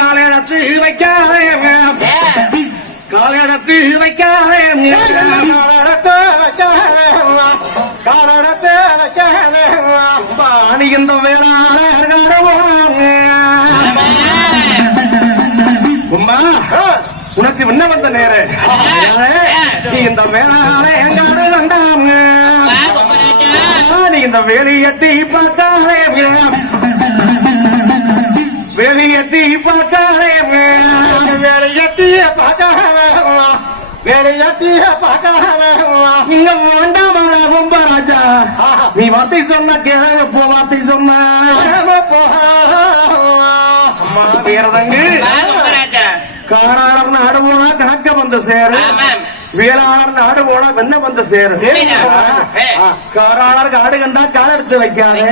காலையடத்து வைக்காதே காலையடத்து வைக்காதே காலையடத்து வைக்காதே பாணிகின்ற வேளாள உனக்கு என்ன வந்த நேரம் இந்த வேளாளை எங்காடு வந்தாங்க நீ இந்த வேலையட்டி பார்த்தாலே வேலையட்டி பார்த்தாலே வேலையட்டிய பார்த்தாலே வேலையட்டிய பார்த்தாலே இங்க வேண்டாம் ரொம்ப ராஜா நீ வார்த்தை சொன்ன கேளு போ வார்த்தை சொன்ன வீரதங்கு காராளர் நாடு போனா கணக்க வந்து சேரு வேளாளர் நாடு போனா வெண்ண வந்து சேரு காராளர் காடு கண்டா கால் எடுத்து வைக்காது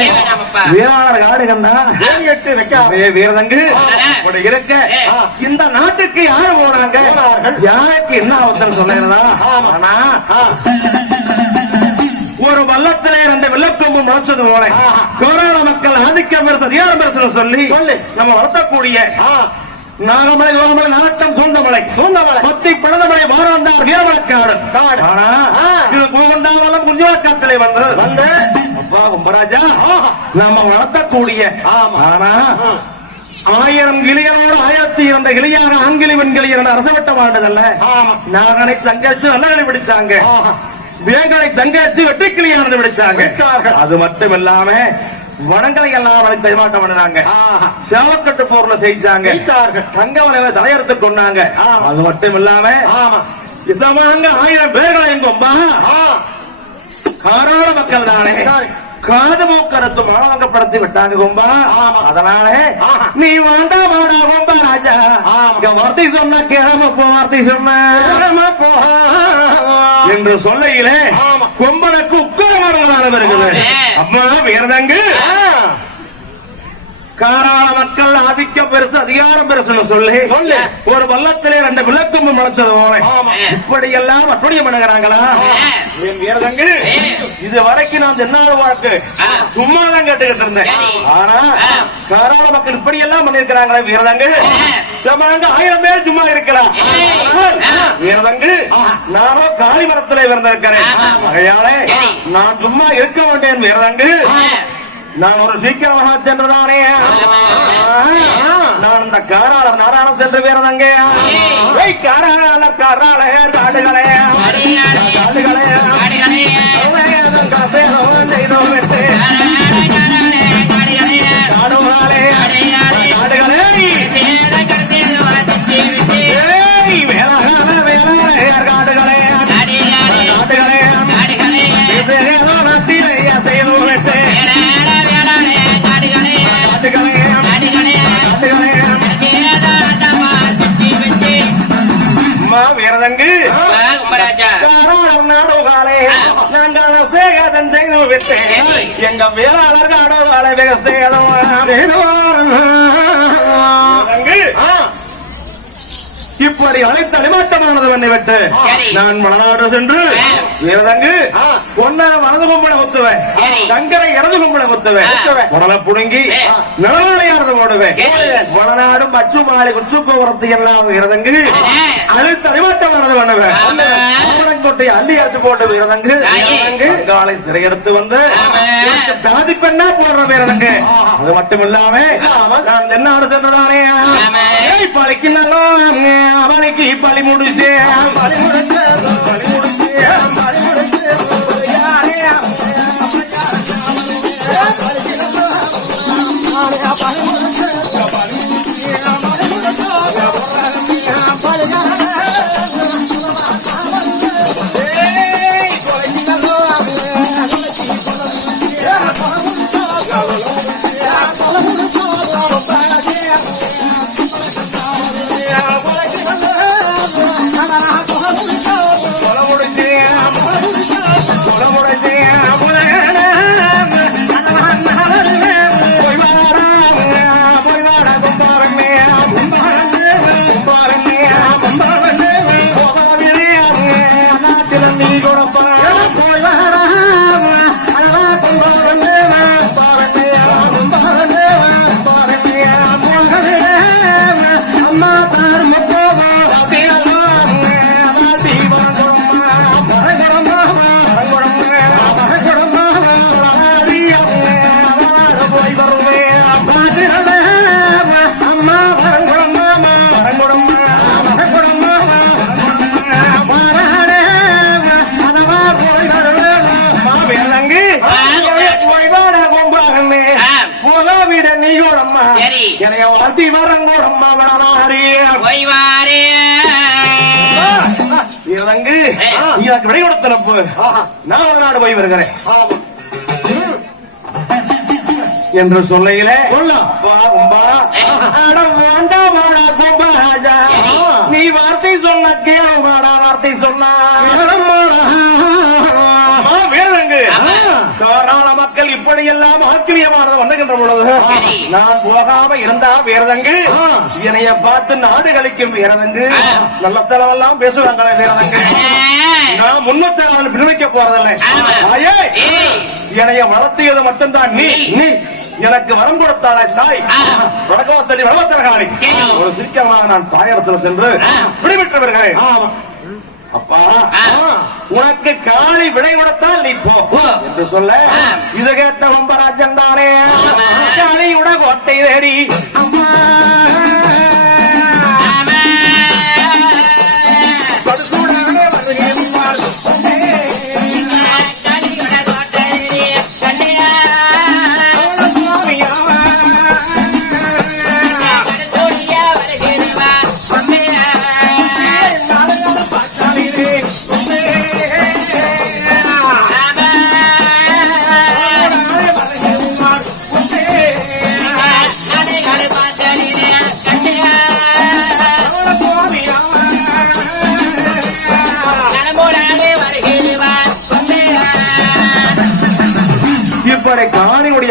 வேளாளர் காடு கண்டா எட்டு வைக்காது வீரதங்கு இருக்க இந்த நாட்டுக்கு யாரு போனாங்க யாருக்கு என்ன அவசரம் சொல்லுறதா ஆனா ஒரு வல்லத்திலே இருந்த வெள்ளக்கொம்பு முளைச்சது போல கோராள மக்கள் ஆதிக்கம் பெருசு அதிகாரம் பெருசு சொல்லி நம்ம வளர்த்தக்கூடிய நாகமலை கோகமலை நாட்டம் சொந்தமலை பத்தி பிறந்தமலை மாறாண்டார் வீரமலைக்காடு ஆனா இது கோகண்டாவலம் குஞ்சவாக்காட்டிலே வந்து அப்பா கும்பராஜா நம்ம வளர்த்தக்கூடிய ஆனா 1000 கிளிகளோடு 1002 கிளியாக ஆண்கிளி வெண்கிளி என்ற அரசவட்ட வாழ்ந்ததல்ல நாகனை சங்கரிச்சு நல்ல பிடிச்சாங்க வேங்கனை சங்கரிச்சு வெட்டுக்கிளியானது பிடிச்சாங்க அது மட்டும் இல்லாம வனங்களை எல்லாம் கைமாட்டம் பண்ணினாங்க சேவக்கட்டு போர்ல செஞ்சாங்க தங்க வளைவை தலையெடுத்து கொண்டாங்க அது மட்டும் இல்லாம இதமாங்க 1000 பேர்களை எங்கொம்பா காராள மக்கள் தானே காது மூக்கரத்து மானவங்கப்படுத்தி விட்டாங்க கொம்பா அதனால நீ வாண்டா வாடா கொம்பா ராஜா இங்க வார்த்தை சொன்ன கேளாம போ வார்த்தை சொன்ன போ என்று சொல்லையிலே கொம்பனுக்கு உட்கார இருக்குது அம்மா வீரதங்கு காராள மக்கள் ஆதிக்கம் பெருசு அதிகாரம் பெருசுன்னு சொல்லி ஒரு வல்லத்திலே 2 விளக்கம்பு முளைச்சது போல இப்படி எல்லாம் அப்படியே பண்ணுகிறாங்களா வீரதங்கு இது வரைக்கும் நான் என்னால வாழ்க்கை சும்மாதான் கேட்டுக்கிட்டு இருந்தேன் ஆனா காராள மக்கள் இப்படி எல்லாம் பண்ணிருக்கிறாங்களா வீரதங்கு 1000 பேர் சும்மா இருக்கலாம் வீரதங்கு நானும் காளி மரத்திலே இருந்திருக்கிறேன் ஆகையாலே நான் சும்மா இருக்க மாட்டேன் வீரதங்கு நான் ஒரு சீக்கிரமாக சென்றுதானே நான் இந்த காராளர் நாராயணம் சென்று வீரதங்கே காராளர் காராளர் காடுகளே காடுகளே செய்தோ விட்டு காடுகளே காடுகளே வேளாளர் வேளாளர் காடுகளே காடுகளே செய்தோ விட்டு வீரதங்கு எங்க வேளாளர் காடோ வாழை வெக சேதம் இப்படி அனைத்து அடிமாட்டமானது பண்ணி விட்டு நான் மலநாடு சென்று வீரதங்கு பொன்ன வலது கும்பலை ஒத்துவேன் சங்கரை இடது கும்பலை ஒத்துவேன் உடலை புடுங்கி நிலவாளையாரது ஓடுவேன் மலநாடும் பச்சு மாலை குச்சு போகிறது எல்லாம் வீரதங்கு அனைத்து அடிமாட்டமானது பண்ணுவேன் கொட்டை அள்ளி அடிச்சு போட்டு வீரதங்கு காலை சிறை எடுத்து வந்து தாதி பெண்ணா போடுற வீரதங்கு அது மட்டும் இல்லாம நான் தென்னாடு சென்றதானே பழிக்கினாங்க அவனுக்கு பழி முடிச்சு பழி முடிச்சு பழி முடிச்சு பழி முடிச்சு நீங்கோடம்மா என்னைய வாழ்த்தி வரங்கோடம்மா வளராரே எனக்கு விடை கொடுத்தனப்பு நான் ஒரு நாடு போய் வருகிறேன் என்று சொல்லையிலே நீ வார்த்தை சொன்ன கேளுமாடா வார்த்தை சொன்னா வீரரங்கு தாராள மக்கள் இப்படி எல்லாம் ஆக்கிரியமானது வந்துகின்ற பொழுது நான் போகாம இருந்தா வீரதங்கு என்னைய பார்த்து நாடு கழிக்கும் வீரதங்கு நல்ல செலவெல்லாம் பேசுவாங்களே வீரதங்கு நான் முன்னூற்றாவது பின்வைக்க போறதில்லை என்னைய வளர்த்தியது மட்டும்தான் நீ எனக்கு வரம் கொடுத்தாளே தாய் வடக்கவாசலி வளவத்தரகாரி ஒரு சீக்கிரமாக நான் தாயிடத்துல சென்று விடைபெற்று வருகிறேன் அப்பா உனக்கு காளி விடை கொடுத்தால் நீ போ என்று சொல்ல இது கேட்ட கும்பராஜன் தானே காளியுட கோட்டை தேடி அம்மா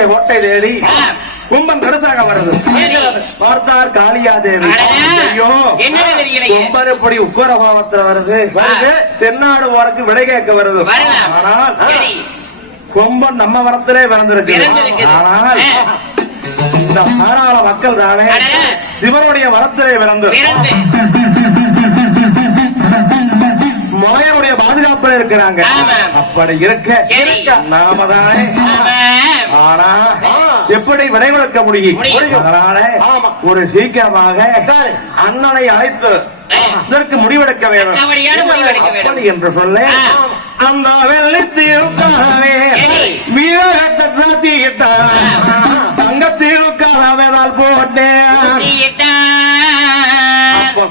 கோட்டை தேடி கும்பன் கடுசாக வருது பார்த்தார் காளியா தேவி ஐயோ கும்பன் எப்படி உக்கர பாவத்தில் வருது தென்னாடு வரக்கு விடை கேட்க வருது ஆனால் கும்பன் நம்ம வரத்திலே பிறந்திருக்கு ஆனால் இந்த தாராள மக்கள் தானே சிவனுடைய வரத்திலே பிறந்து மலையனுடைய பாதுகாப்பில் இருக்கிறாங்க அப்படி இருக்க நாம தானே ஆனா எப்படி விடை கொடுக்க முடியும் அதனால ஒரு சீக்கிரமாக அண்ணனை அழைத்து இதற்கு முடிவெடுக்க வேண்டும் என்று சொல்ல அந்த வெள்ளத்தீருக்காவே வீரகத்தை சாத்திக்கிட்டார் தங்கத்தீருக்காவேதால் போட்டேன்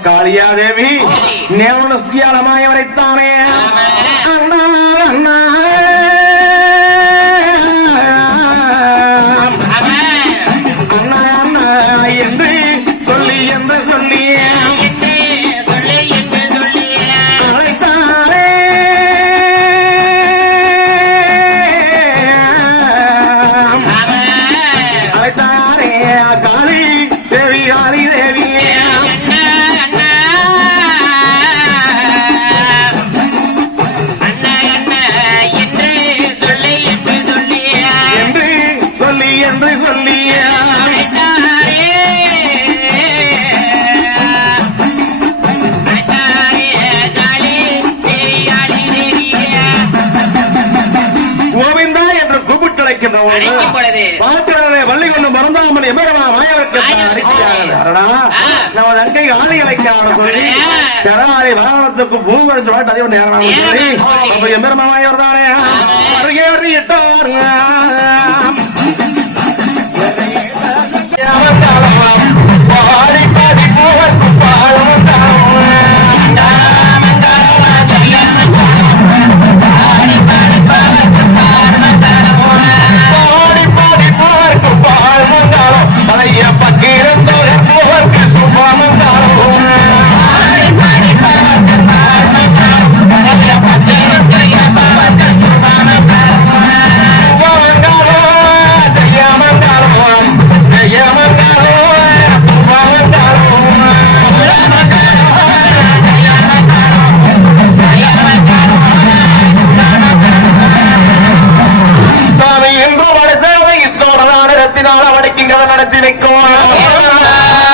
காளியா தேவி நேவனுஸ்தியாலமாய் வரைத்தானே அண்ணா அண்ணா என்று சொல்லி அழைத்தானே காளி தேவி காளி தேவி வள்ளி கொண்டு மறந்தாமல் எமரமா மாயவருக்கு நம்ம தங்கை ஆலை அழைக்கான சொல்லி கராளி வாகனத்துக்கு பூவரன் சொல்லிட்டு அதே நேரம் சொல்லி அப்ப எமரமா மாயவர் தானே நடத்தி வைக்கும்